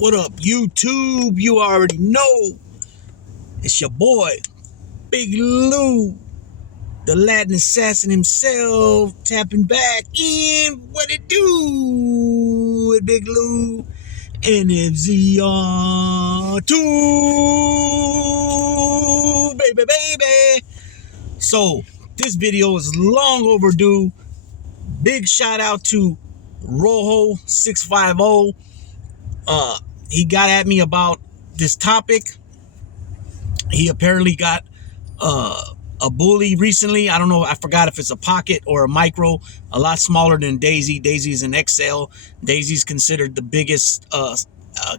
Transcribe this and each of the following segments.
What up, YouTube? You already know. It's your boy, Big Lou, the Latin assassin himself, tapping back in. What it do with Big Lou? NFZR2, baby. So, this video is long overdue. Big shout out to Rojo650. He got at me about this topic. He apparently got a bully recently. I don't know. I forgot if it's a pocket or a micro. A lot smaller than Daisy. Daisy is an XL. Daisy's considered the biggest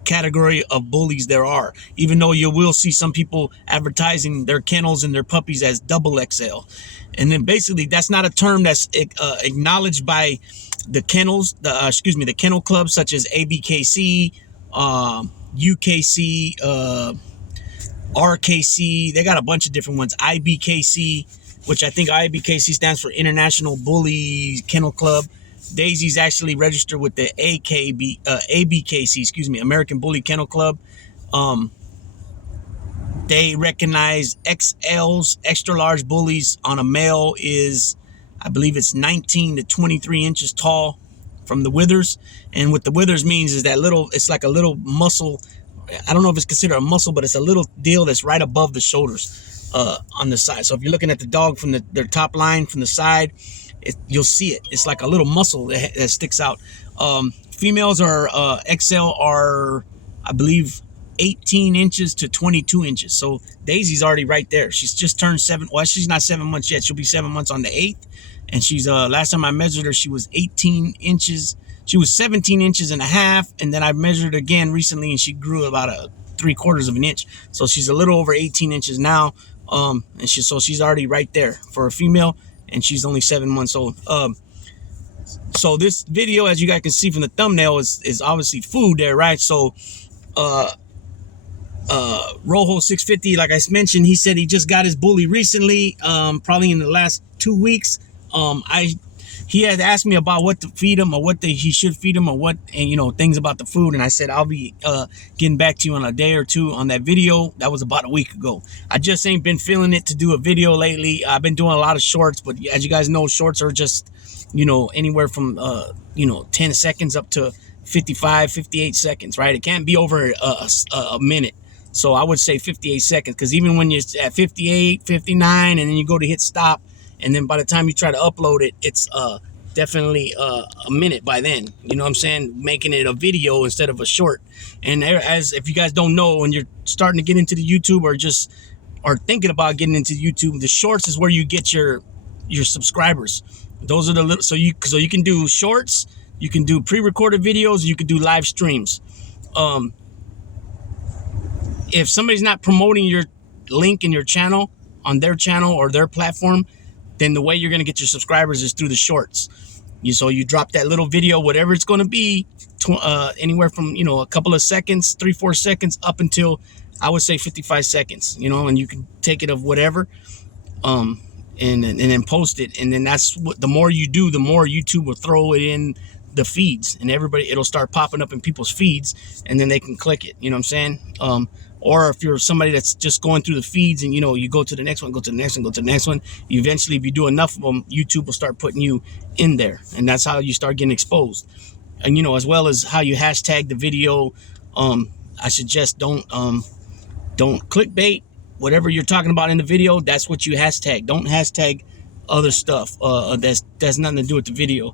category of bullies there are. Even though you will see some people advertising their kennels and their puppies as double XL. And then basically that's not a term that's acknowledged by the kennels. The kennel clubs such as ABKC, UKC, RKC. They got a bunch of different ones. IBKC, which I think IBKC stands for International Bully Kennel Club. Daisy's actually registered with the ABKC, American Bully Kennel Club. They recognize XLs, extra large bullies, on a male is, I believe it's 19 to 23 inches tall from the withers. And what the withers means is that it's like a little muscle. I don't know if it's considered a muscle, but it's a little deal that's right above the shoulders on the side. So if you're looking at the dog from their top line from the side, you'll see it. It's like a little muscle that sticks out. Females are XL are, I believe, 18 inches to 22 inches. So Daisy's already right there. She's just turned 7. Well, she's not 7 months yet. She'll be 7 months on the 8th. And she's last time I measured her, she was 18 inches. She was 17 inches and a half. And then I measured again recently and she grew about a 3/4 of an inch. So she's a little over 18 inches now. And she's already right there for a female, and she's only 7 months old. So this video, as you guys can see from the thumbnail, is obviously food there, right? So Rojo650, like I mentioned, he said he just got his bully recently, probably in the last 2 weeks. He had asked me about what to feed him or he should feed him or what, and things about the food. And I said, I'll be getting back to you in a day or two on that video. That was about a week ago. I just ain't been feeling it to do a video lately. I've been doing a lot of shorts, but as you guys know, shorts are just, anywhere from, 10 seconds up to 55, 58 seconds, right? It can't be over a minute. So I would say 58 seconds, because even when you're at 58, 59, and then you go to hit stop, and then by the time you try to upload it, it's definitely a minute by then. You know what I'm saying? Making it a video instead of a short. And as if you guys don't know, when you're starting to get into the YouTube or thinking about getting into YouTube, the shorts is where you get your subscribers. Those are the little, so you can do shorts, you can do pre-recorded videos, you can do live streams. If somebody's not promoting your link in your channel, on their channel or their platform, then the way you're going to get your subscribers is through the shorts. So you drop that little video, whatever it's going to be, anywhere from, a couple of seconds, 3-4 seconds, up until, I would say 55 seconds, and you can take it of whatever, and then post it. And then that's what, the more you do, the more YouTube will throw it in the feeds, and it'll start popping up in people's feeds, and then they can click it. You know what I'm saying? Or if you're somebody that's just going through the feeds and, you go to the next one, go to the next one, go to the next one, eventually, if you do enough of them, YouTube will start putting you in there. And that's how you start getting exposed. And, as well as how you hashtag the video. I suggest don't clickbait. Whatever you're talking about in the video, that's what you hashtag. Don't hashtag other stuff that's nothing to do with the video.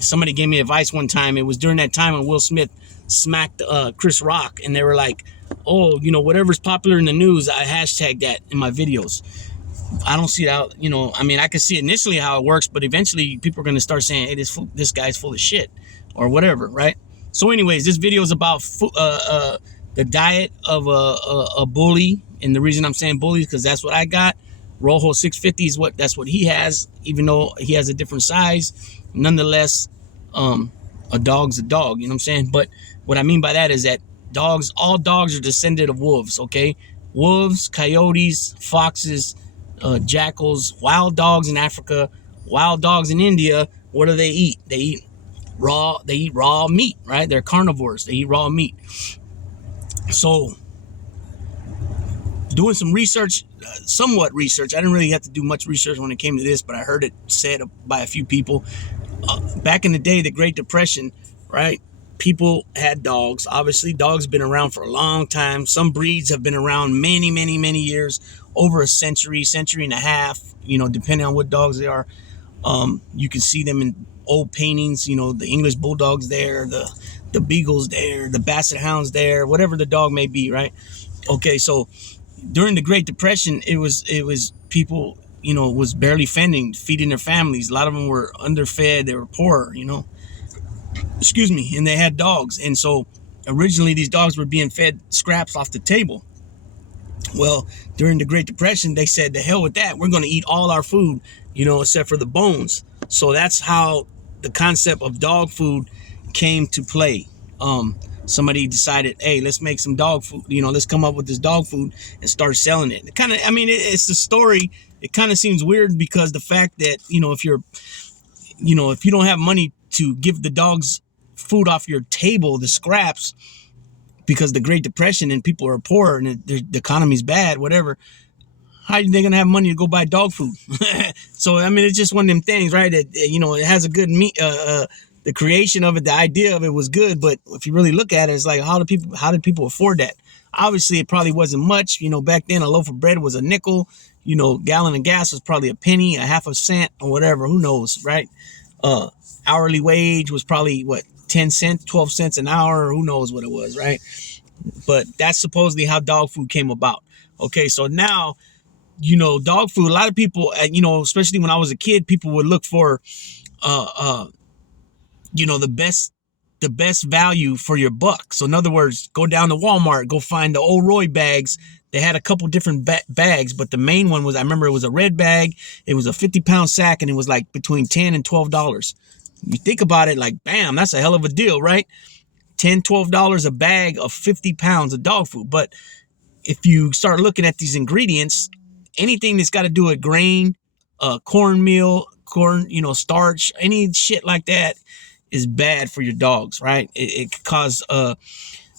Somebody gave me advice one time. It was during that time when Will Smith smacked Chris Rock, and they were like, oh, whatever's popular in the news, I hashtag that in my videos. I don't see how, I can see initially how it works, but eventually people are going to start saying, hey, this guy's full of shit or whatever, right? So anyways, this video is about the diet of a bully, and the reason I'm saying bully is because that's what I got. Rojo650 that's what he has, even though he has a different size. Nonetheless, a dog's a dog, you know what I'm saying? But what I mean by that is that all dogs are descended of wolves, okay? Wolves, coyotes, foxes, jackals, wild dogs in Africa, wild dogs in India. What do they eat? They eat raw. They eat raw meat, right? They're carnivores. They eat raw meat. So doing some research, somewhat research. I didn't really have to do much research when it came to this, but I heard it said by a few people. Back in the day, the Great Depression, right? People had dogs. Obviously, dogs have been around for a long time. Some breeds have been around many, many, many years, over a century, century and a half, depending on what dogs they are. You can see them in old paintings, the English Bulldogs there, the Beagles there, the Basset Hounds there, whatever the dog may be, right? Okay, so during the Great Depression, it was people, was barely feeding their families. A lot of them were underfed. They were poor, excuse me, and they had dogs. And so originally these dogs were being fed scraps off the table. Well, during the Great Depression, they said, the hell with that. We're going to eat all our food, except for the bones. So that's how the concept of dog food came to play. Somebody decided, hey, let's make some dog food. Let's come up with this dog food and start selling it. It's the story. It kind of seems weird because the fact that, if you don't have money to give the dogs food off your table, the scraps, because the Great Depression and people are poor and the economy's bad, whatever, how are they going to have money to go buy dog food? So, it's just one of them things, right? That, it has a good the creation of it, the idea of it was good. But if you really look at it, it's like, how did people afford that? Obviously, it probably wasn't much. Back then, a loaf of bread was a nickel. Gallon of gas was probably a penny, a half a cent, or whatever. Who knows, right? Hourly wage was probably, 10 cents, 12 cents an hour. Who knows what it was, right? But that's supposedly how dog food came about. Okay, so now, dog food, a lot of people, especially when I was a kid, people would look for, the best value for your buck. So in other words, go down to Walmart, go find the old Roy bags. They had a couple different bags, but the main one was, I remember it was a red bag. It was a 50-pound sack, and it was like between $10 and $12. You think about it, like, bam, that's a hell of a deal, right? $10, $12 a bag of 50 pounds of dog food. But if you start looking at these ingredients, anything that's got to do with grain, cornmeal, starch, any shit like that is bad for your dogs, right? It could cause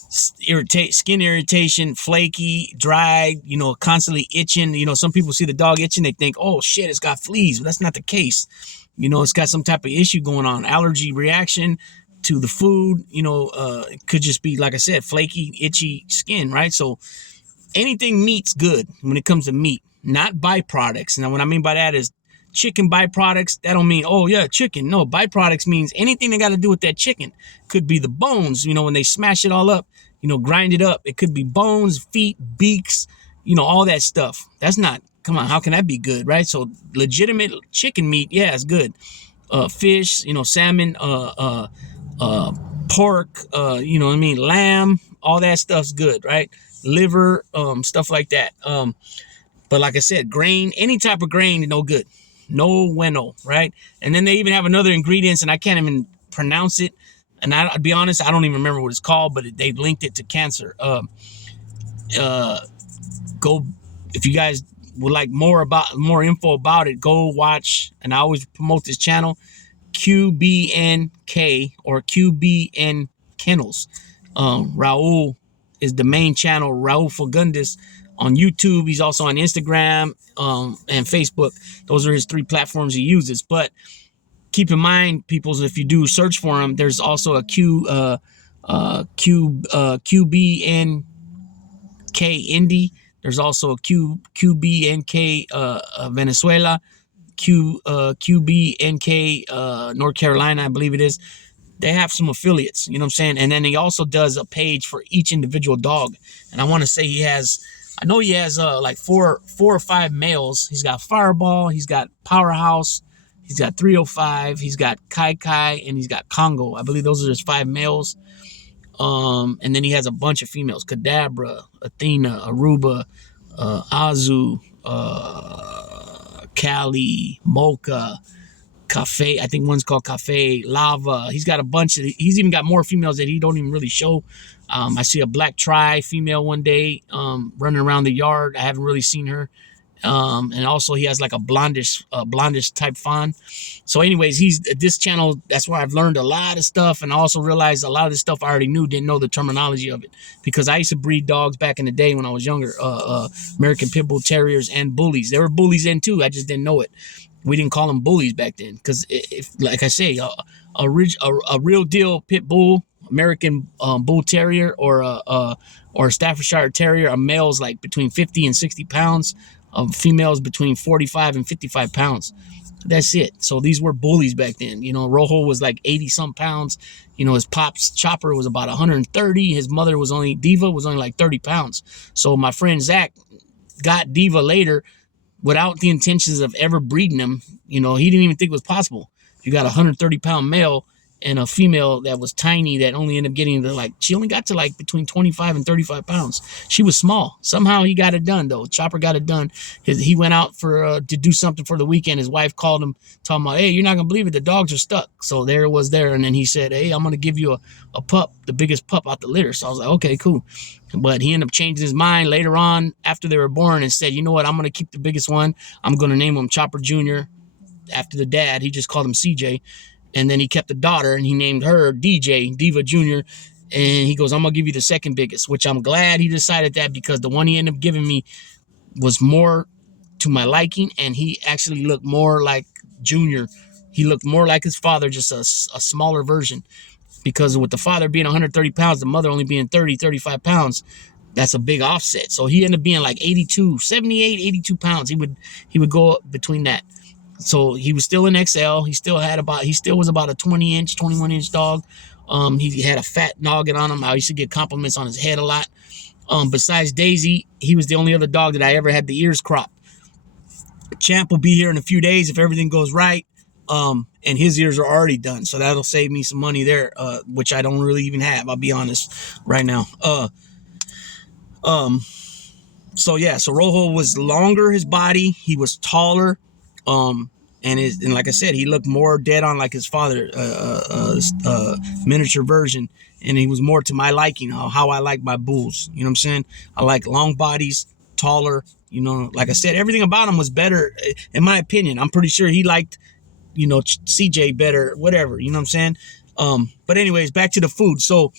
skin irritation, flaky, dry, constantly itching. Some people see the dog itching, they think, oh shit, it's got fleas. But that's not the case. It's got some type of issue going on, allergy reaction to the food. It could just be, like I said, flaky, itchy skin, right? So anything meat's good when it comes to meat, not byproducts. Now, what I mean by that is chicken byproducts. That don't mean, oh yeah, chicken. No, byproducts means anything that got to do with that chicken. Could be the bones, when they smash it all up, grind it up. It could be bones, feet, beaks, all that stuff. That's not, come on, how can that be good, right? So legitimate chicken meat, yeah, it's good. Fish, salmon, pork, lamb, all that stuff's good, right? Liver, stuff like that. But like I said, grain, any type of grain, no good. No bueno, right? And then they even have another ingredients, and I can't even pronounce it. And I'll be honest, I don't even remember what it's called, but they've linked it to cancer. Go, if you guys would like more info about it, go watch, and I always promote this channel, QBNK or QBN Kennels. Raul is the main channel, Raul Fagundes, on YouTube. He's also on Instagram and Facebook. Those are his 3 platforms he uses. But keep in mind, people, if you do search for him, there's also a QBNK Indy. There's also a QBNK Venezuela, QBNK North Carolina, I believe it is. They have some affiliates, you know what I'm saying? And then he also does a page for each individual dog. And I want to say he has like four or five males. He's got Fireball, he's got Powerhouse, he's got 305, he's got Kai Kai, and he's got Congo. I believe those are his 5 males. And then he has a bunch of females: Kadabra, Athena, Aruba, Azu, Cali, Mocha, Cafe. I think one's called Cafe, Lava. He's got a bunch of, he's even got more females that he don't even really show. I see a black tri female one day running around the yard. I haven't really seen her. And also he has like a blondish type fawn. So anyways, he's this channel. That's where I've learned a lot of stuff, and I also realized a lot of the stuff I already knew, didn't know the terminology of it, because I used to breed dogs back in the day when I was younger. American Pit Bull Terriers and bullies. There were bullies in too. I just didn't know it. We didn't call them bullies back then, because if, like I say, a real deal pit bull, American bull terrier, or a Staffordshire Terrier, a male's like between 50 and 60 pounds. Females between 45 and 55 pounds. That's it. So these were bullies back then. You know, Rojo was like 80 some pounds. You know, his pop's Chopper was about 130. His mother was only, Diva was only like 30 pounds. So my friend Zach got Diva later without the intentions of ever breeding him. You know, he didn't even think it was possible. You got a 130-pound male and a female that was tiny that only ended up getting to like, she only got to like between 25 and 35 pounds. She was small. Somehow he got it done though. Chopper got it done. He went out for to do something for the weekend. His wife called him, talking about, hey, you're not going to believe it, the dogs are stuck. So there it was there. And then he said, hey, I'm going to give you a pup, the biggest pup out the litter. So I was like, okay, cool. But he ended up changing his mind later on after they were born and said, you know what, I'm going to keep the biggest one. I'm going to name him Chopper Jr. after the dad. He just called him CJ. And then he kept the daughter and he named her DJ, Diva Jr. And he goes, I'm going to give you the second biggest, which I'm glad he decided that, because the one he ended up giving me was more to my liking. And he actually looked more like Junior. He looked more like his father, just a smaller version. Because with the father being 130 pounds, the mother only being 30, 35 pounds, that's a big offset. So he ended up being like 82, 78, 82 pounds. He would go between that. So he was still in XL. He still was about a 20-inch, 21-inch dog. He had a fat noggin on him. I used to get compliments on his head a lot. Besides Daisy, he was the only other dog that I ever had the ears cropped. Champ will be here in a few days if everything goes right. And his ears are already done. So that'll save me some money there, which I don't really even have, I'll be honest right now. So yeah, so Rojo was longer, his body, he was taller, and like I said, he looked more dead on like his father, miniature version, and he was more to my liking, how I like my bulls. You know what I'm saying? I like long bodies, taller. You know, like I said, everything about him was better, in my opinion. I'm pretty sure he liked, you know, CJ better, whatever. You know what I'm saying? But anyways, back to the food. So,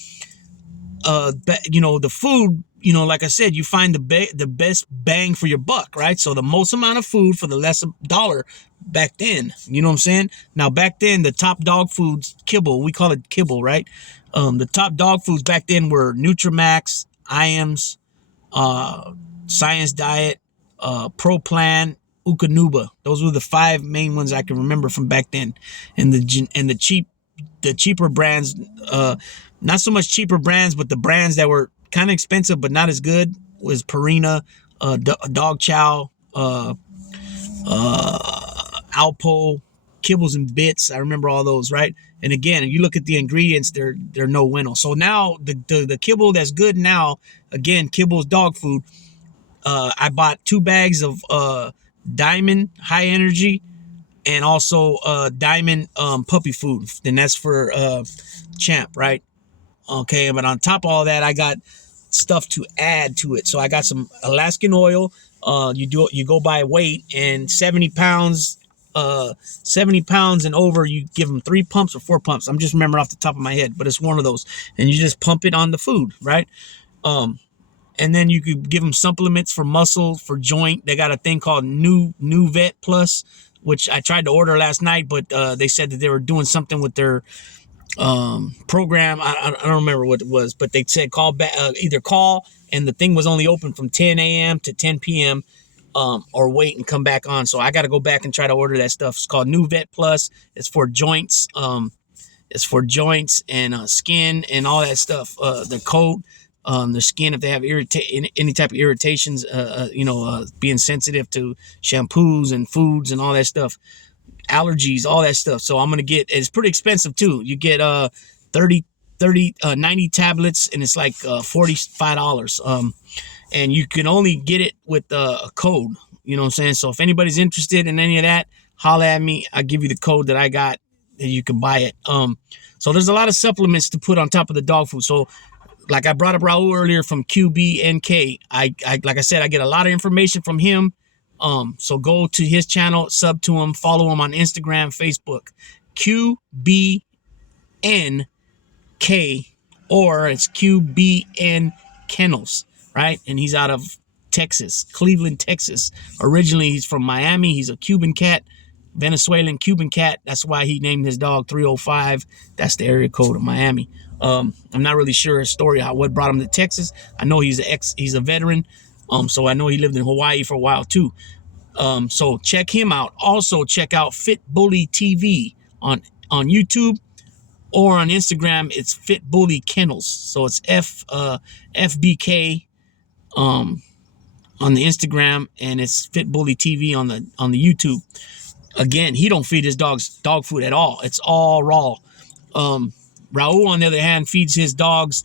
you know, the food, you know, like I said, you find the best bang for your buck, right? So the most amount of food for the less dollar back then, you know what I'm saying? Now, back then, the top dog foods, Kibble, we call it Kibble, right? The top dog foods back then were Nutramax, IAMS, Science Diet, Pro Plan, Ukanuba. Those were the 5 main ones I can remember from back then. And the cheaper brands, not so much cheaper brands, but the brands that were kind of expensive but not as good was Purina, Dog Chow, Alpo, Kibbles and Bits. I remember all those, right? And again, if you look at the ingredients, they're no bueno. So now the Kibble that's good now, again, Kibble's dog food. I bought 2 bags of Diamond High Energy and also Diamond puppy food. And that's for Champ, right? Okay, but on top of all that, I got stuff to add to it. So I got some Alaskan oil. You go by weight, and 70 pounds and over, you give them 3 pumps or 4 pumps. I'm just remembering off the top of my head, but it's one of those. And you just pump it on the food, right? And then you could give them supplements for muscle, for joint. They got a thing called New Vet Plus, which I tried to order last night, but they said that they were doing something with their program. I don't remember what it was, but they said call back, either call, and the thing was only open from 10 a.m. to 10 p.m. Or wait and come back on. So I got to go back and try to order that stuff. It's called New Vet Plus. It's for joints. It's for joints and skin and all that stuff. The coat, the skin, if they have any type of irritations, being sensitive to shampoos and foods and all that stuff, allergies, all that stuff. So I'm going to get, it's pretty expensive too. You get 90 tablets, and it's like $45. And you can only get it with a code, you know what I'm saying? So if anybody's interested in any of that, holla at me. I'll give you the code that I got, and you can buy it. So there's a lot of supplements to put on top of the dog food. So like I brought up Raul earlier from QBNK. Like I said, I get a lot of information from him So go to his channel, sub to him, follow him on Instagram, Facebook, QBNK, or it's QBN Kennels, right? And he's out of Texas, Cleveland, Texas. Originally, he's from Miami. He's a Cuban cat, Venezuelan Cuban cat. That's why he named his dog 305. That's the area code of Miami. I'm not really sure his story, what brought him to Texas. I know he's a veteran. So I know he lived in Hawaii for a while too. So check him out. Also check out Fit Bully TV on YouTube, or on Instagram. It's Fit Bully Kennels. So it's FBK on the Instagram, and it's Fit Bully TV on the YouTube. Again, he don't feed his dogs dog food at all. It's all raw. Raul, on the other hand, feeds his dogs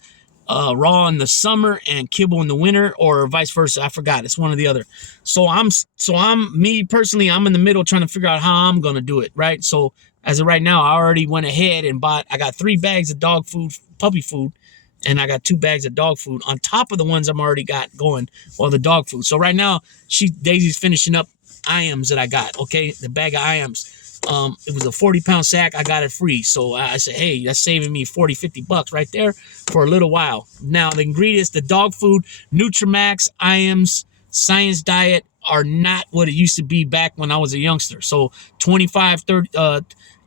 raw in the summer and kibble in the winter, or vice versa. I forgot. It's one or the other. So I'm me personally, I'm in the middle trying to figure out how I'm gonna do it, right? So as of right now, I already went ahead and I got 3 bags of dog food, puppy food, and I got 2 bags of dog food on top of the ones I'm already got going, or the dog food. So right now, Daisy's finishing up IAMs that I got, okay? The bag of IAMs. It was a 40-pound sack. I got it free. So I said, hey, that's saving me 40, 50 bucks right there for a little while. Now, the ingredients, the dog food, Nutramax, IAMs, Science Diet are not what it used to be back when I was a youngster. So 25, 30,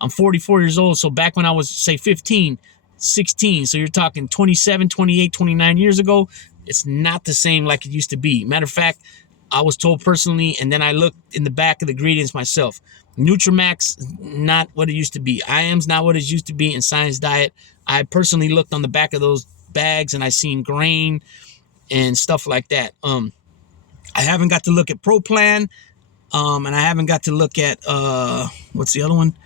I'm 44 years old. So back when I was, say, 15, 16, so you're talking 27, 28, 29 years ago, it's not the same like it used to be. Matter of fact, I was told personally, and then I looked in the back of the ingredients myself. Nutramax, not what it used to be. IAM's not what it used to be. In Science Diet, I personally looked on the back of those bags, and I seen grain and stuff like that. I haven't got to look at Pro Plan, and I haven't got to look at what's the other one?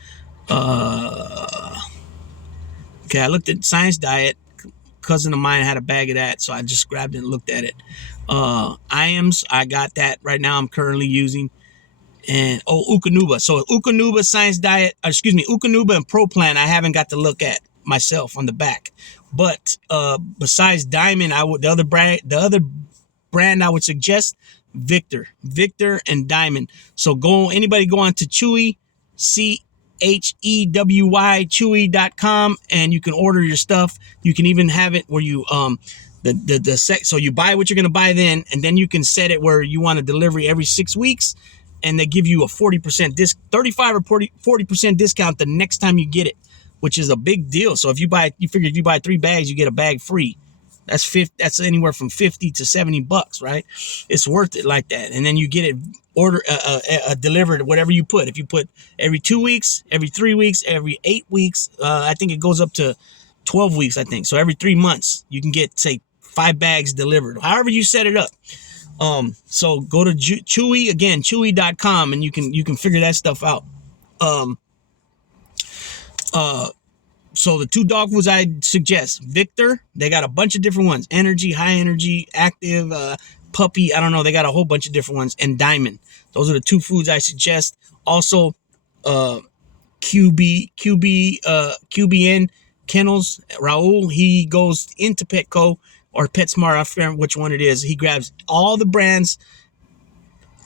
Okay, I looked at Science Diet. Cousin of mine had a bag of that, so I just grabbed it and looked at it. IAMS, I got that right now. I'm currently using. And Ukanuba. So Ukanuba, Science Diet, Ukanuba and Pro Plan, I haven't got to look at myself on the back. But besides Diamond, the other brand I would suggest, Victor and Diamond. So anybody go on to Chewy, CHEWY, Chewy.com, and you can order your stuff. You can even have it where you so you buy what you're gonna buy then, and then you can set it where you want a delivery every 6 weeks, and they give you a 40% 35 or 40% discount the next time you get it, which is a big deal. So if you buy 3 bags, you get a bag free. That's anywhere from 50 to 70 bucks, right? It's worth it like that. And then you get it delivered, whatever you put. If you put every 2 weeks, every 3 weeks, every 8 weeks, I think it goes up to 12 weeks, I think. So every 3 months, you can get, say, 5 bags delivered, however you set it up. So go to Chewy, again, Chewy.com, and you can figure that stuff out. So the 2 dog foods I suggest, Victor, they got a bunch of different ones. Energy, high energy, active, puppy, I don't know. They got a whole bunch of different ones. And Diamond. Those are the 2 foods I suggest. Also, QBN Kennels, Raul, he goes into Petco or PetSmart, I forget which one it is. He grabs all the brands,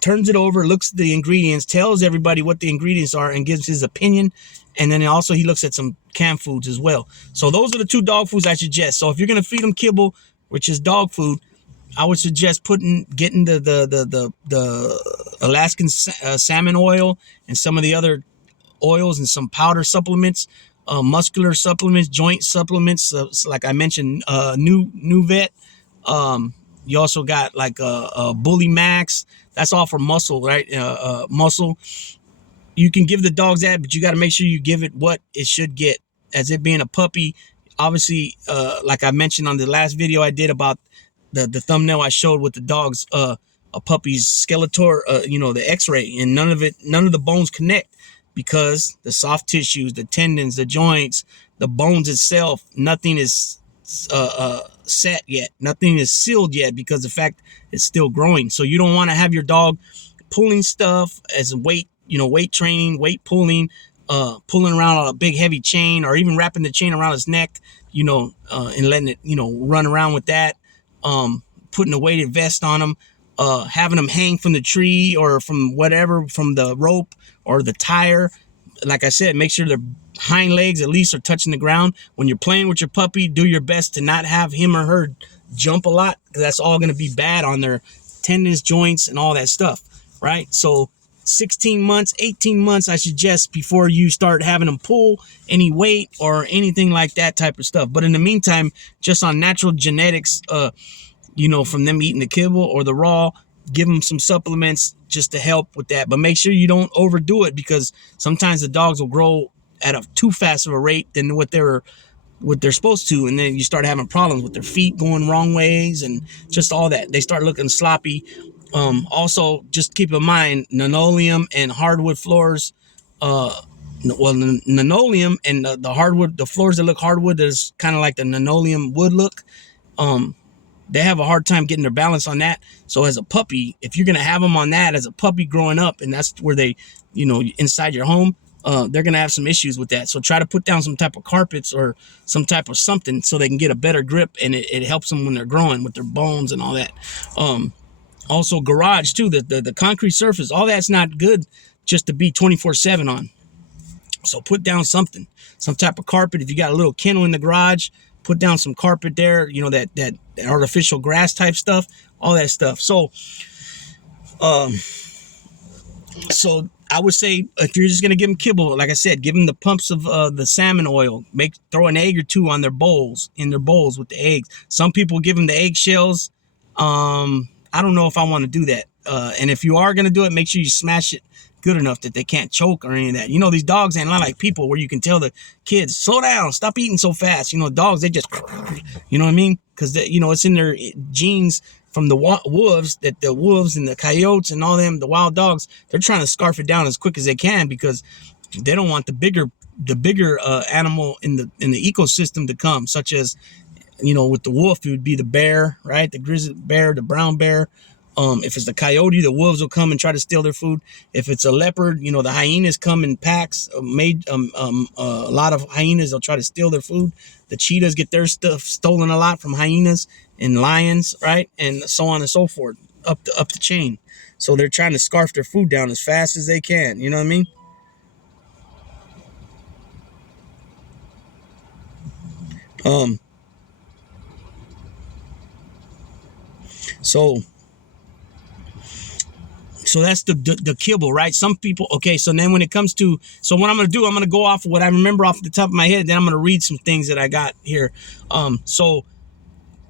turns it over, looks at the ingredients, tells everybody what the ingredients are, and gives his opinion. And then also he looks at some canned foods as well. So those are the 2 dog foods I suggest. So if you're gonna feed them kibble, which is dog food, I would suggest getting the Alaskan salmon oil and some of the other oils and some powder supplements, muscular supplements, joint supplements, like I mentioned, new vet. You also got like a Bully Max. That's all for muscle, right? Muscle. You can give the dogs that, but you got to make sure you give it what it should get. As it being a puppy, obviously, like I mentioned on the last video I did about the thumbnail I showed with the dogs, a puppy's skeletor, the X-ray, and none of the bones connect, because the soft tissues, the tendons, the joints, the bones itself, nothing is set yet. Nothing is sealed yet, because the fact it's still growing. So you don't want to have your dog pulling stuff as weight training, weight pulling, pulling around on a big heavy chain, or even wrapping the chain around his neck, and letting it, run around with that, putting a weighted vest on him. having them hang from the tree or from whatever, from the rope or the tire. Like I said, make sure their hind legs at least are touching the ground. When you're playing with your puppy, do your best to not have him or her jump a lot, because that's all going to be bad on their tendons, joints, and all that stuff, right? So 16 months, 18 months, I suggest, before you start having them pull any weight or anything like that type of stuff. But in the meantime, just on natural genetics, from them eating the kibble or the raw, give them some supplements just to help with that. But make sure you don't overdo it, because sometimes the dogs will grow at a too fast of a rate than what they're supposed to, and then you start having problems with their feet going wrong ways and just all that. They start looking sloppy. Also, just keep in mind, linoleum and hardwood floors. Linoleum and the hardwood, the floors that look hardwood, there's kind of like the linoleum wood look. They have a hard time getting their balance on that. So as a puppy, if you're going to have them on that as a puppy growing up, and that's where they, inside your home, they're going to have some issues with that. So try to put down some type of carpets or some type of something so they can get a better grip, and it helps them when they're growing with their bones and all that. Also garage too, the concrete surface, all that's not good just to be 24/7 on. So put down some type of carpet. If you got a little kennel in the garage, put down some carpet there, that artificial grass type stuff, all that stuff. So I would say, if you're just going to give them kibble, like I said, give them the pumps of the salmon oil. Throw an egg or two on their bowls, with the eggs. Some people give them the eggshells. I don't know if I want to do that. And if you are going to do it, make sure you smash it good enough that they can't choke or any of that. These dogs ain't not like people where you can tell the kids, slow down, stop eating so fast. Dogs, they just, you know what I mean? Because, it's in their genes from the wolves, that the wolves and the coyotes and all them, the wild dogs, they're trying to scarf it down as quick as they can, because they don't want the bigger animal in the ecosystem to come, such as, with the wolf, it would be the bear, right? The grizzly bear, the brown bear. If it's the coyote, the wolves will come and try to steal their food. If it's a leopard, the hyenas come in packs. A lot of hyenas, they'll try to steal their food. The cheetahs get their stuff stolen a lot from hyenas and lions, right? And so on and so forth, up the chain. So they're trying to scarf their food down as fast as they can. You know what I mean? So that's the kibble, right? Some people, okay, so then when it comes to, so what I'm going to do, I'm going to go off of what I remember off the top of my head, then I'm going to read some things that I got here. So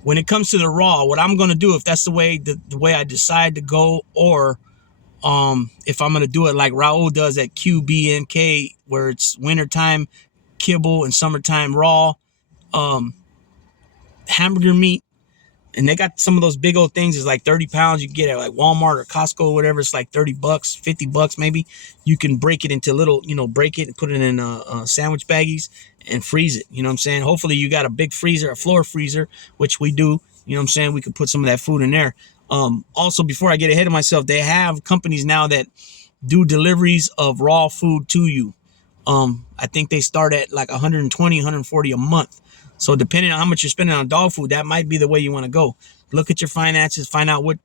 when it comes to the raw, what I'm going to do, if that's the way I decide to go, or if I'm going to do it like Raul does at QBNK, where it's wintertime kibble and summertime raw, hamburger meat. And they got some of those big old things. It's like 30 pounds. You can get it at like Walmart or Costco or whatever. It's like $30, $50 maybe. You can break it into little, break it and put it in sandwich baggies and freeze it. You know what I'm saying? Hopefully you got a big freezer, a floor freezer, which we do. You know what I'm saying? We could put some of that food in there. Also, before I get ahead of myself, they have companies now that do deliveries of raw food to you. I think they start at like 120, 140 a month. So depending on how much you're spending on dog food, that might be the way you want to go. Look at your finances, find out what,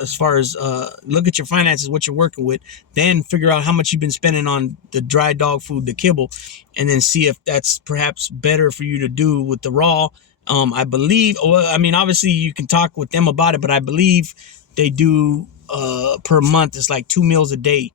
as far as, look at your finances, what you're working with, then figure out how much you've been spending on the dry dog food, the kibble, and then see if that's perhaps better for you to do with the raw. I believe, obviously you can talk with them about it, but I believe they do, per month, it's like 2 meals a day.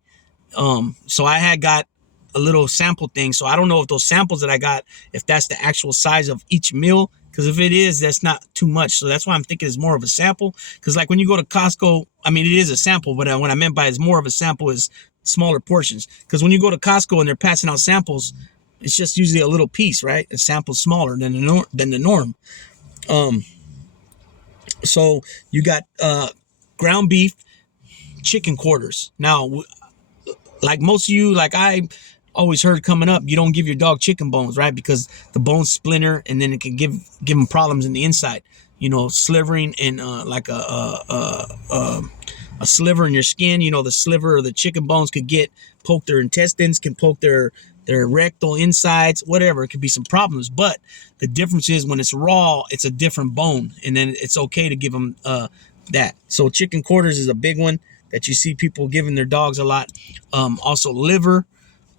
So I had got a little sample thing. So I don't know if those samples that I got, if that's the actual size of each meal, because if it is, that's not too much. So that's why I'm thinking it's more of a sample. Because like when you go to Costco, it is a sample, but what I meant by it's more of a sample is smaller portions. Because when you go to Costco and they're passing out samples, it's just usually a little piece, right? A sample's smaller than the norm. So you got ground beef, chicken quarters. Now, like most of you, like I always heard coming up, you don't give your dog chicken bones, right? Because the bones splinter and then it can give them problems in the inside. Slivering and like a sliver in your skin. The sliver or the chicken bones could poke their intestines, can poke their rectal insides, whatever. It could be some problems. But the difference is when it's raw, it's a different bone, and then it's okay to give them that. So chicken quarters is a big one that you see people giving their dogs a lot. Also liver.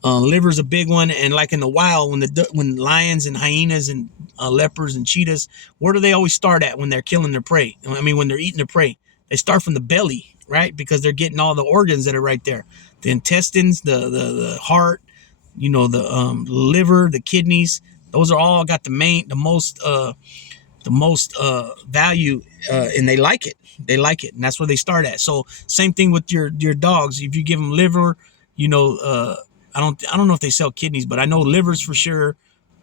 Liver's a big one, and like in the wild, when lions and hyenas and leopards and cheetahs, where do they always start at when they're killing their prey? I mean, when they're eating their prey, they start from the belly, right? Because they're getting all the organs that are right there, the intestines, the heart, the liver, the kidneys. Those are all got the most value, and they like it. They like it, and that's where they start at. So same thing with your dogs. If you give them liver, I don't know if they sell kidneys, but I know livers for sure.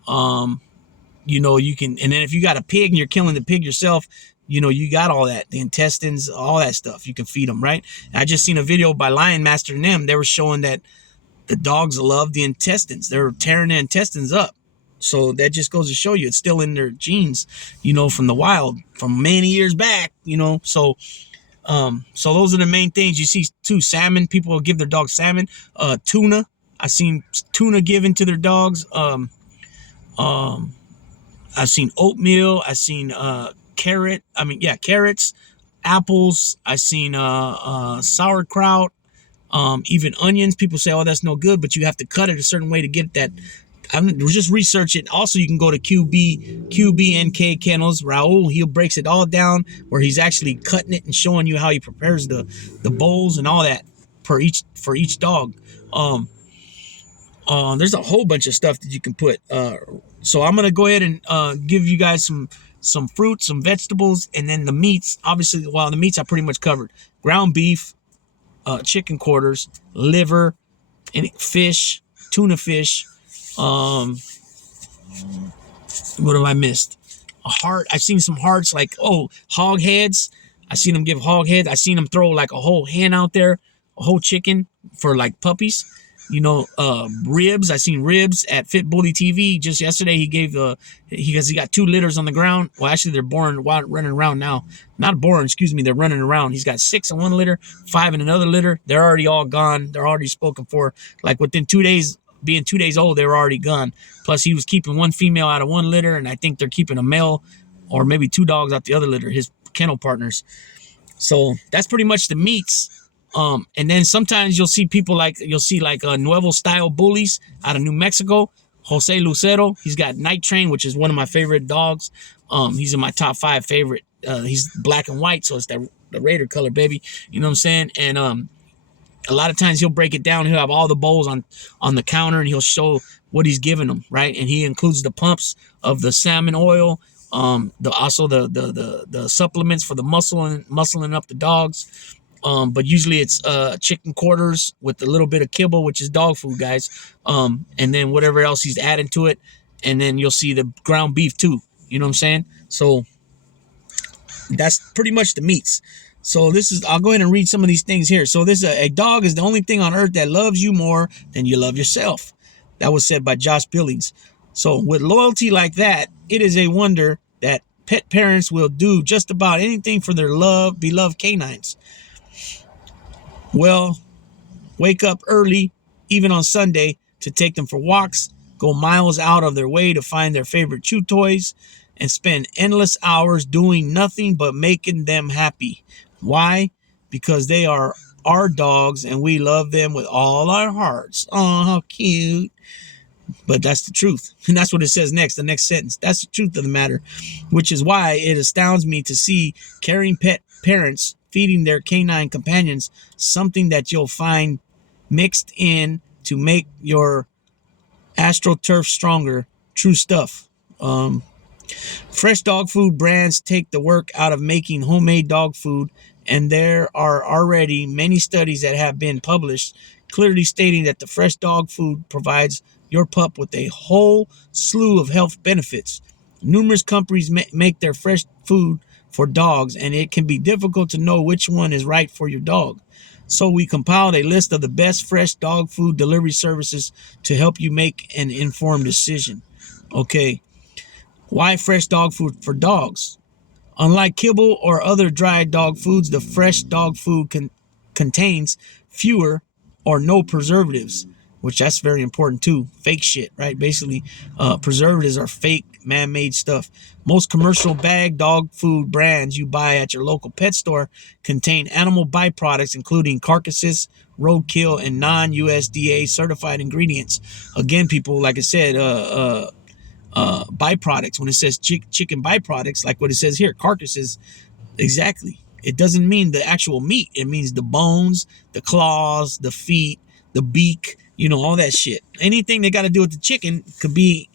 You can, and then if you got a pig and you're killing the pig yourself, you got all that, the intestines, all that stuff. You can feed them, right? And I just seen a video by Lion Master and them. They were showing that the dogs love the intestines. They're tearing the intestines up. So that just goes to show you it's still in their genes, from the wild, from many years back, So those are the main things you see too. Salmon, people will give their dogs salmon. Tuna, I seen tuna given to their dogs. I've seen oatmeal. I've seen carrots, apples. I've seen sauerkraut. Even onions. People say, "Oh, that's no good," but you have to cut it a certain way to get that. Just research it. Also, you can go to QBNK Kennels. Raul, he breaks it all down where he's actually cutting it and showing you how he prepares the bowls and all that for each dog. There's a whole bunch of stuff that you can put. So I'm gonna go ahead and give you guys some fruits, some vegetables, and then the meats. Obviously, the meats I pretty much covered: ground beef, chicken quarters, liver, and fish, tuna fish. What have I missed? A heart. I've seen some hearts, like hog heads. I seen them give hog heads. I seen them throw like a whole hen out there, a whole chicken for like puppies. Ribs. I seen ribs at Fit Bully TV just yesterday. He gave he got 2 litters on the ground. Well, actually, they're born running around now. Not born, excuse me. They're running around. He's got 6 in one litter, 5 in another litter. They're already all gone. They're already spoken for. Like within 2 days, being 2 days old, they were already gone. Plus, he was keeping one female out of one litter, and I think they're keeping a male or maybe 2 dogs out the other litter, his kennel partners. So that's pretty much the meats. And then sometimes you'll see Nuevo style bullies out of New Mexico. Jose Lucero, he's got Night Train, which is one of my favorite dogs. He's in my top 5 favorite. He's black and white, so it's the Raider color, baby. You know what I'm saying? And a lot of times he'll break it down. He'll have all the bowls on the counter, and he'll show what he's giving them, right? And he includes the pumps of the salmon oil, the supplements for the muscling up the dogs. But usually it's chicken quarters with a little bit of kibble, which is dog food, guys. And then whatever else he's adding to it. And then you'll see the ground beef too. You know what I'm saying? So that's pretty much the meats. So I'll go ahead and read some of these things here. So a dog is the only thing on earth that loves you more than you love yourself. That was said by Josh Billings. So with loyalty like that, it is a wonder that pet parents will do just about anything for their beloved canines. Well, wake up early, even on Sunday, to take them for walks, go miles out of their way to find their favorite chew toys, and spend endless hours doing nothing but making them happy. Why? Because they are our dogs and we love them with all our hearts. Oh, how cute. But that's the truth. And that's what it says next, the next sentence. That's the truth of the matter, which is why it astounds me to see caring pet parents feeding their canine companions something that you'll find mixed in to make your AstroTurf stronger. True stuff. Fresh dog food brands take the work out of making homemade dog food, and there are already many studies that have been published clearly stating that the fresh dog food provides your pup with a whole slew of health benefits. Numerous companies make their fresh food for dogs, and it can be difficult to know which one is right for your dog. So we compiled a list of the best fresh dog food delivery services to help you make an informed decision. Okay, why fresh dog food for dogs? Unlike kibble or other dried dog foods, the fresh dog food contains fewer or no preservatives. which that's very important too. Fake shit, right? Basically, preservatives are fake, man-made stuff. Most commercial bag dog food brands you buy at your local pet store contain animal byproducts, including carcasses, roadkill, and non-USDA certified ingredients. Again, people, like I said, byproducts. When it says chicken byproducts, like what it says here, carcasses, exactly. It doesn't mean the actual meat. It means the bones, the claws, the feet, the beak, all that shit. Anything that got to do with the chicken could be,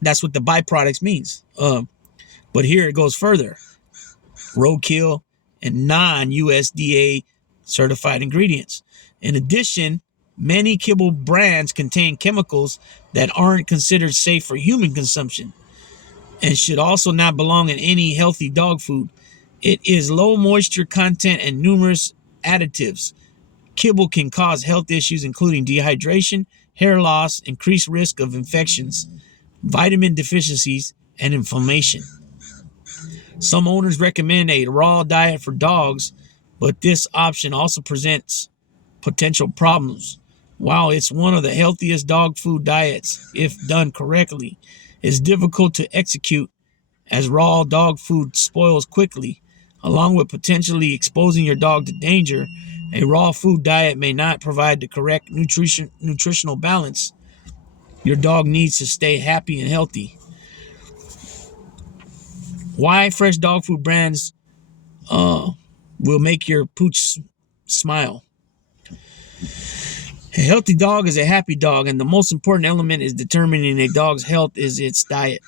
that's what the byproducts means. But here it goes further. Roadkill and non-USDA certified ingredients. In addition, many kibble brands contain chemicals that aren't considered safe for human consumption and should also not belong in any healthy dog food. It is low moisture content and numerous additives. Kibble can cause health issues including dehydration, hair loss, increased risk of infections, vitamin deficiencies, and inflammation. Some owners recommend a raw diet for dogs, but this option also presents potential problems. While it's one of the healthiest dog food diets, if done correctly, it's difficult to execute as raw dog food spoils quickly. Along with potentially exposing your dog to danger, a raw food diet may not provide the correct nutritional balance your dog needs to stay happy and healthy. Why fresh dog food brands will make your pooch smile. A healthy dog is a happy dog, and the most important element is determining a dog's health is its diet.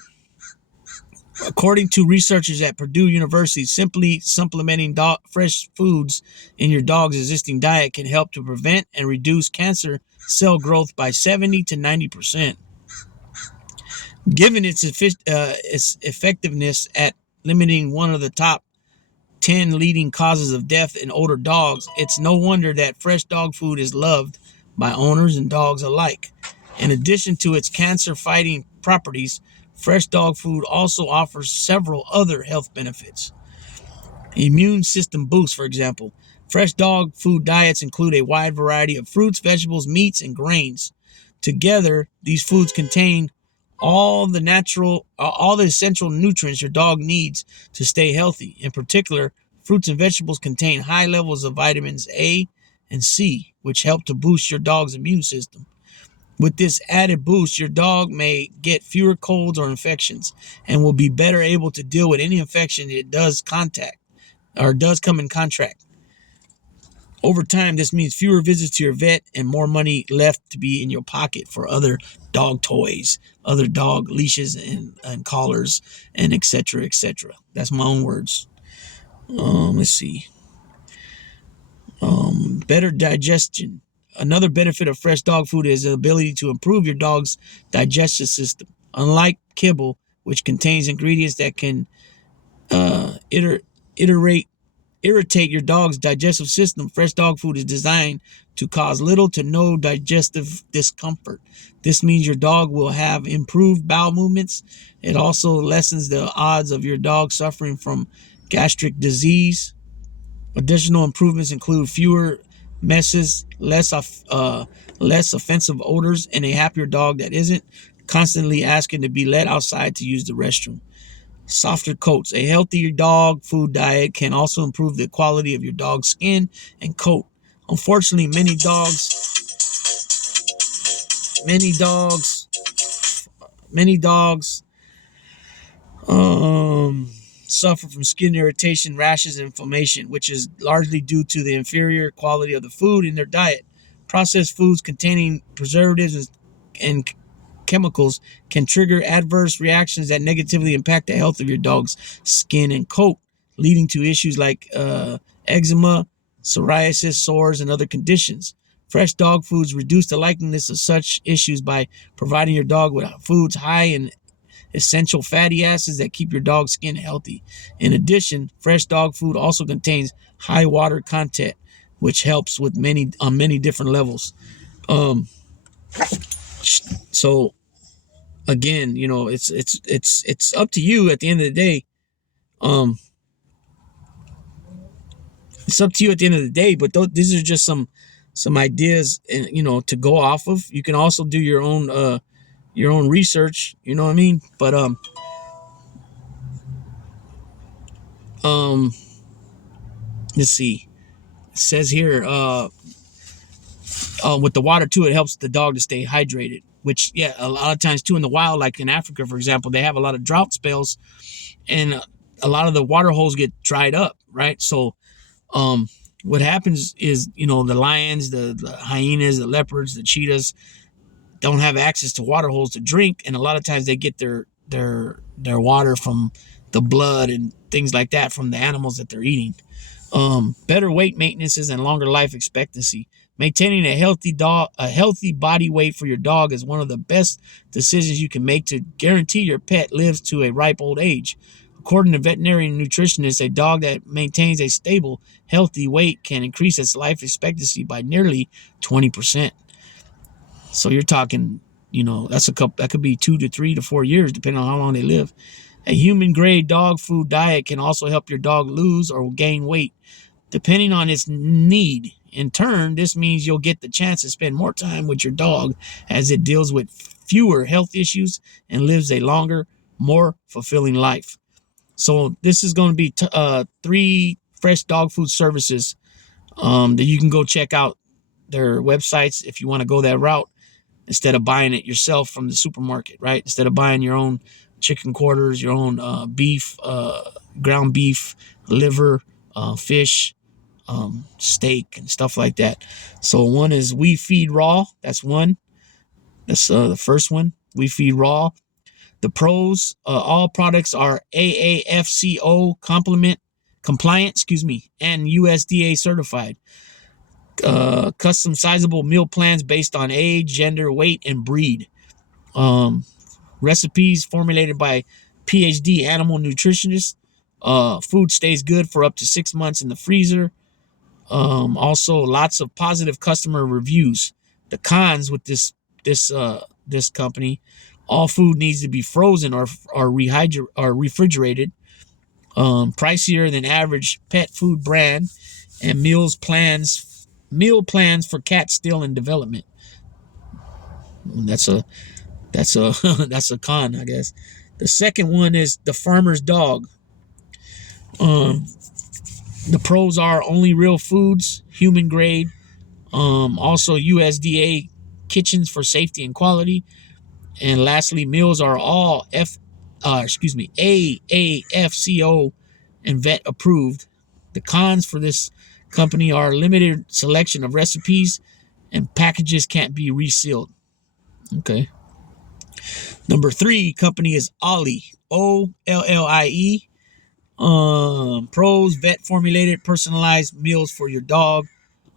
According to researchers at Purdue University, simply supplementing fresh foods in your dog's existing diet can help to prevent and reduce cancer cell growth by 70 to 90%. Given its effectiveness at limiting one of the top 10 leading causes of death in older dogs, it's no wonder that fresh dog food is loved by owners and dogs alike. In addition to its cancer-fighting properties, fresh dog food also offers several other health benefits. Immune system boost, for example. Fresh dog food diets include a wide variety of fruits, vegetables, meats, and grains. Together, these foods contain all the essential nutrients your dog needs to stay healthy. In particular, fruits and vegetables contain high levels of vitamins A and C, which help to boost your dog's immune system. With this added boost, your dog may get fewer colds or infections and will be better able to deal with any infection it does come in contact. Over time, this means fewer visits to your vet and more money left to be in your pocket for other dog toys, other dog leashes and collars, and etc., etc. That's my own words. Let's see. Better digestion. Another benefit of fresh dog food is the ability to improve your dog's digestive system. Unlike kibble, which contains ingredients that can irritate your dog's digestive system, fresh dog food is designed to cause little to no digestive discomfort. This means your dog will have improved bowel movements. It also lessens the odds of your dog suffering from gastric disease. Additional improvements include fewer messes, less offensive odors, and a happier dog that isn't constantly asking to be let outside to use the restroom. Softer coats. A healthy dog food diet can also improve the quality of your dog's skin and coat. Unfortunately, many dogs suffer from skin irritation, rashes, and inflammation, which is largely due to the inferior quality of the food in their diet. Processed foods containing preservatives and chemicals can trigger adverse reactions that negatively impact the health of your dog's skin and coat, leading to issues like eczema, psoriasis, sores, and other conditions. Fresh dog foods reduce the likeliness of such issues by providing your dog with foods high in essential fatty acids that keep your dog's skin healthy. In addition, fresh dog food also contains high water content, which helps with on many different levels. So again, it's up to you at the end of the day. It's up to you at the end of the day, but these are just some some ideas, and to go off of. You can also do your own research. You know what I mean? But um, let's see. It says here, with the water too, it helps the dog to stay hydrated. Which, yeah, a lot of times too in the wild, like in Africa, for example, they have a lot of drought spells, and a lot of the water holes get dried up, right? So, what happens is, the lions, the hyenas, the leopards, the cheetahs don't have access to water holes to drink, and a lot of times they get their water from the blood and things like that from the animals that they're eating. Better weight maintenance and longer life expectancy. Maintaining a healthy body weight for your dog is one of the best decisions you can make to guarantee your pet lives to a ripe old age. According to veterinarian nutritionists, a dog that maintains a stable, healthy weight can increase its life expectancy by nearly 20%. So you're talking, that could be 2 to 3 to 4 years, depending on how long they live. A human grade dog food diet can also help your dog lose or gain weight, depending on its need. In turn, this means you'll get the chance to spend more time with your dog as it deals with fewer health issues and lives a longer, more fulfilling life. So this is going to be 3 fresh dog food services that you can go check out their websites if you want to go that route, instead of buying it yourself from the supermarket, right? Instead of buying your own chicken quarters, your own beef, ground beef, liver, fish, steak, and stuff like that. So one is We Feed Raw. That's one. That's the first one. We Feed Raw. The pros: all products are AAFCO compliant, and USDA certified. Custom sizable meal plans based on age, gender, weight, and breed. Recipes formulated by PhD animal nutritionists. Food stays good for up to 6 months in the freezer. Also, lots of positive customer reviews. The cons with this company: all food needs to be frozen or refrigerated. Pricier than average pet food brand, and meal plans for cats still in development. That's a that's a con, I guess. The second one is The Farmer's Dog. The pros are only real foods, human grade. Also USDA kitchens for safety and quality. And lastly, meals are all AAFCO and vet approved. The cons for this company are limited selection of recipes, and packages can't be resealed. Okay. Number 3 company is Ollie, OLLIE. Pros: vet formulated personalized meals for your dog.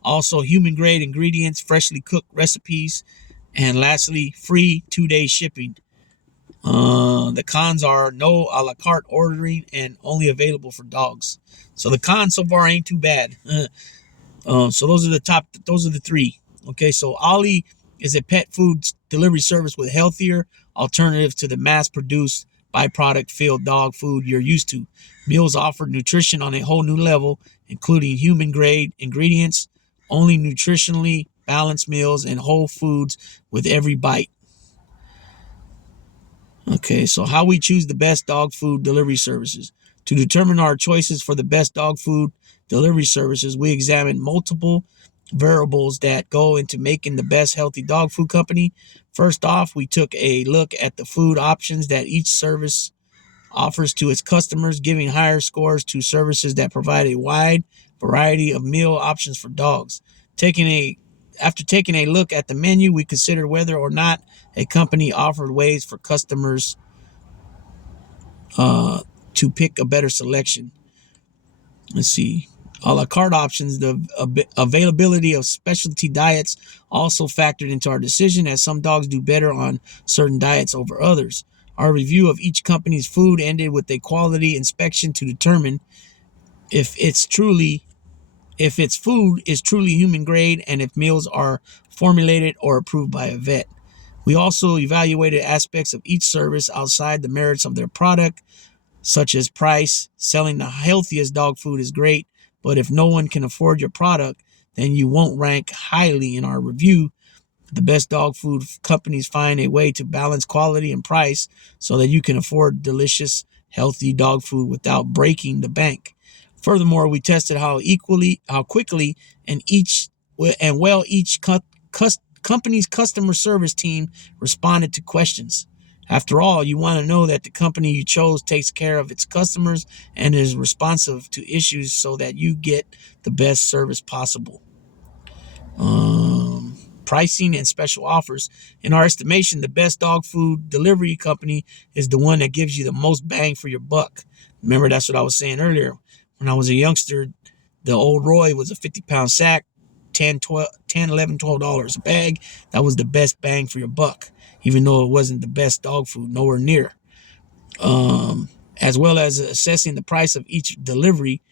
Also human grade ingredients, freshly cooked recipes. And lastly, free 2-day shipping. The cons are no a la carte ordering and only available for dogs. So the cons so far ain't too bad. So those are the 3. Okay, so Ollie is a pet food delivery service with healthier alternatives to the mass-produced byproduct filled dog food you're used to. Meals offer nutrition on a whole new level, including human grade ingredients, only nutritionally balanced meals, and whole foods with every bite. Okay, so how we choose the best dog food delivery services. To determine our choices for the best dog food delivery services, we examine multiple variables that go into making the best healthy dog food company. First off, we took a look at the food options that each service offers to its customers, giving higher scores to services that provide a wide variety of meal options for dogs. After taking a look at the menu, we considered whether or not a company offered ways for customers to pick a better selection. Let's see. A la carte options, the availability of specialty diets also factored into our decision, as some dogs do better on certain diets over others. Our review of each company's food ended with a quality inspection to determine if its food is truly human grade and if meals are formulated or approved by a vet. We also evaluated aspects of each service outside the merits of their product, such as price. Selling the healthiest dog food is great, but if no one can afford your product, then you won't rank highly in our review. The best dog food companies find a way to balance quality and price so that you can afford delicious, healthy dog food without breaking the bank. Furthermore, we tested how quickly, and each company's customer service team responded to questions. After all, you want to know that the company you chose takes care of its customers and is responsive to issues so that you get the best service possible. Pricing and special offers. In our estimation, the best dog food delivery company is the one that gives you the most bang for your buck. Remember, that's what I was saying earlier. When I was a youngster, the old Roy was a 50-pound sack, $11 a bag. That was the best bang for your buck, even though it wasn't the best dog food, nowhere near. As well as assessing the price of each delivery,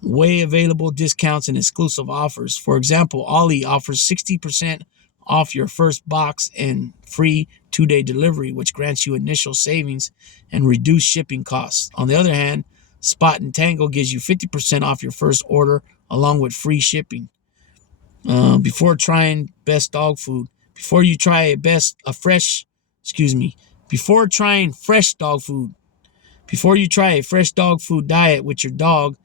weigh available discounts and exclusive offers. For example, Ollie offers 60% off your first box and free 2-day delivery, which grants you initial savings and reduced shipping costs. On the other hand, Spot and Tango gives you 50% off your first order along with free shipping. Before trying best dog food, before trying fresh dog food, before you try a fresh dog food diet with your dog,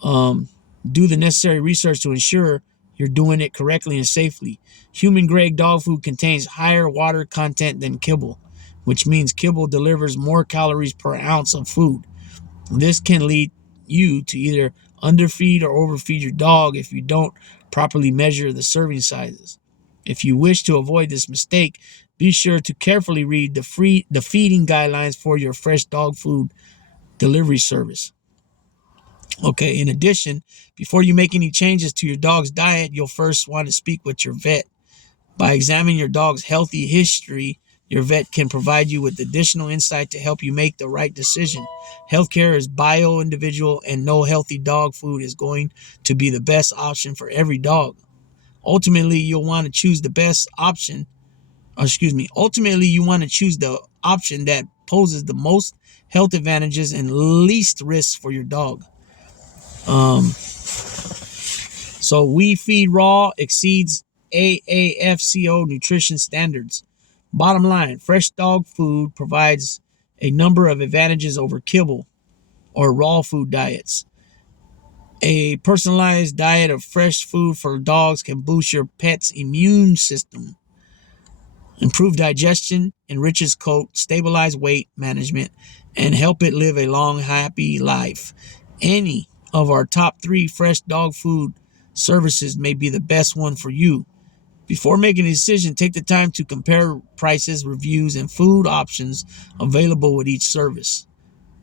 do the necessary research to ensure you're doing it correctly and safely. Human grade dog food contains higher water content than Kibble, which means Kibble delivers more calories per ounce of food. This can lead you to either underfeed or overfeed your dog if you don't properly measure the serving sizes. If you wish to avoid this mistake, be sure to carefully read the feeding guidelines for your fresh dog food delivery service. Okay, in addition, before you make any changes to your dog's diet, you'll first want to speak with your vet. By examining your dog's healthy history, your vet can provide you with additional insight to help you make the right decision. Healthcare is bio-individual, and no healthy dog food is going to be the best option for every dog. Ultimately, you'll want to choose the best option. Ultimately, you want to choose the option that poses the most health advantages and least risks for your dog. So We Feed Raw exceeds AAFCO nutrition standards. Bottom line, fresh dog food provides a number of advantages over kibble or raw food diets. A personalized diet of fresh food for dogs can boost your pet's immune system, improve digestion, enrich its coat, stabilize weight management, and help it live a long, happy life. Any of our top 3 fresh dog food services may be the best one for you. Before making a decision, take the time to compare prices, reviews, and food options available with each service.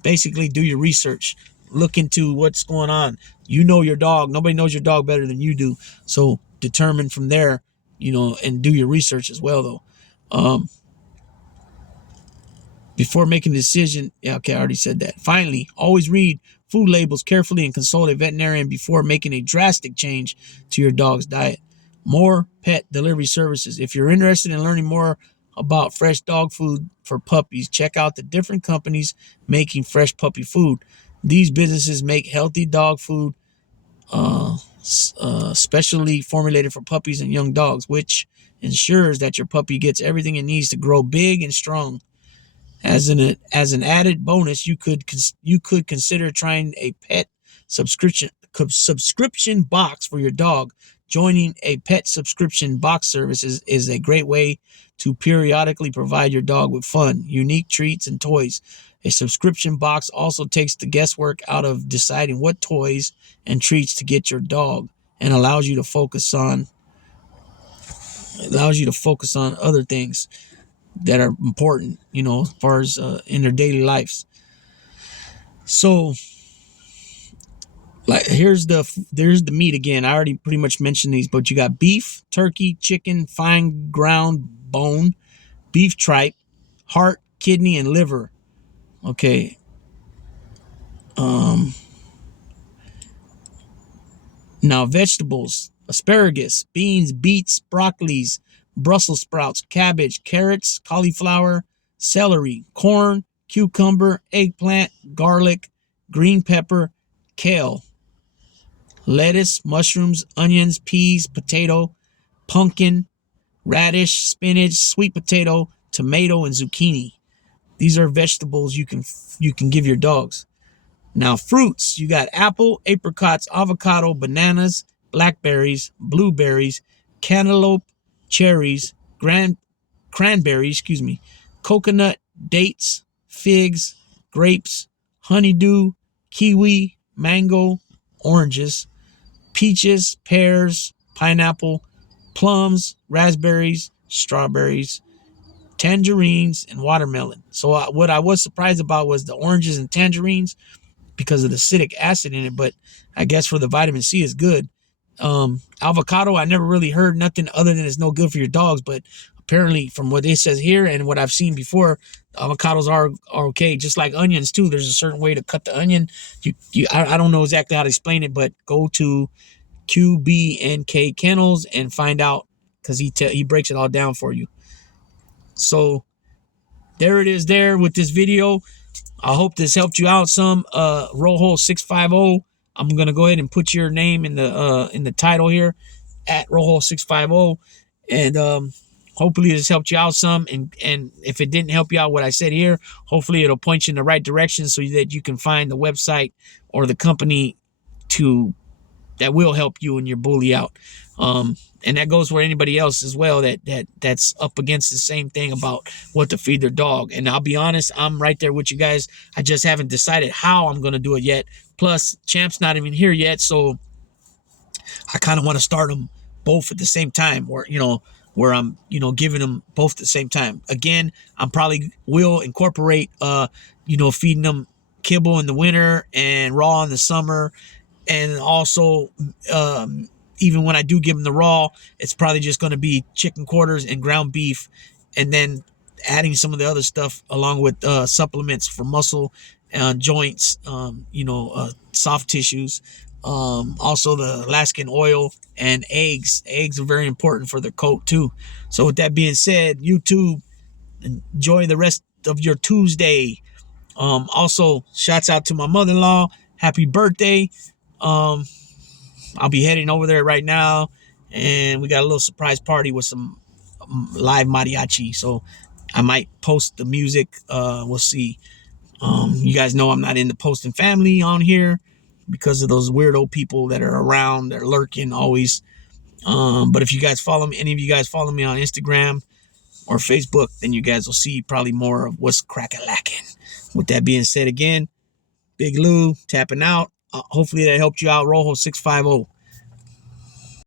Basically, do your research. Look into what's going on. You know your dog. Nobody knows your dog better than you do. So determine from there, and do your research as well, though. Before making a decision, I already said that. Finally, always read food labels carefully and consult a veterinarian before making a drastic change to your dog's diet. More pet delivery services. If you're interested in learning more about fresh dog food for puppies, check out the different companies making fresh puppy food. These businesses make healthy dog food specially formulated for puppies and young dogs, which ensures that your puppy gets everything it needs to grow big and strong. As an added bonus, you could consider trying a pet subscription box for your dog. Joining a pet subscription box service is a great way to periodically provide your dog with fun, unique treats, and toys. A subscription box also takes the guesswork out of deciding what toys and treats to get your dog, and allows you to focus on other things that are important, as far as in their daily lives. So, there's the meat again. I already pretty much mentioned these, but you got beef, turkey, chicken, fine ground bone, beef tripe, heart, kidney, and liver. Okay. Now vegetables: asparagus, beans, beets, broccolis, Brussels sprouts, cabbage, carrots, cauliflower, celery, corn, cucumber, eggplant, garlic, green pepper, kale. lettuce, mushrooms, onions, peas, potato, pumpkin, radish, spinach, sweet potato, tomato, and zucchini. These are vegetables you can give your dogs. Now, fruits, you got apple, apricots, avocado, bananas, blackberries, blueberries, cantaloupe, cherries, cranberries, coconut, dates, figs, grapes, honeydew, kiwi, mango, oranges, peaches, pears, pineapple, plums, raspberries, strawberries, tangerines, and watermelon. So what I was surprised about was the oranges and tangerines because of the acidic acid in it, but I guess for the vitamin C is good. Avocado, I never really heard nothing other than it's no good for your dogs, but apparently from what it says here and what I've seen before, avocados are okay, just like onions too. There's a certain way to cut the onion. I don't know exactly how to explain it, but go to QB&K Kennels and find out, because he breaks it all down for you. So there it is there with this video. I hope this helped you out some. Rojo 650. I'm gonna go ahead and put your name in the title here at Rojo 650, and hopefully this helped you out some. And if it didn't help you out what I said here, hopefully it'll point you in the right direction so that you can find the website or the company that will help you in your bully out. And that goes for anybody else as well that's up against the same thing about what to feed their dog. And I'll be honest, I'm right there with you guys. I just haven't decided how I'm going to do it yet. Plus, Champ's not even here yet, so I kind of want to start them both at the same time, where I'm, giving them both at the same time. Again, I'm probably will incorporate, feeding them kibble in the winter and raw in the summer. And also, even when I do give them the raw, it's probably just going to be chicken quarters and ground beef, and then adding some of the other stuff along with supplements for muscle, joints, soft tissues. Also the Alaskan oil and eggs. Eggs are very important for their coat too. So with that being said, YouTube, enjoy the rest of your Tuesday. Also, shouts out to my mother-in-law. Happy birthday. I'll be heading over there right now, and we got a little surprise party with some live mariachi. So I might post the music. We'll see. You guys know I'm not into posting family on here because of those weirdo people that are around. They're lurking always. But if you guys follow me, any of you guys follow me on Instagram or Facebook, then you guys will see probably more of what's crackin'. With that being said, again, Big Lou tapping out. Hopefully that helped you out. Rojo 650.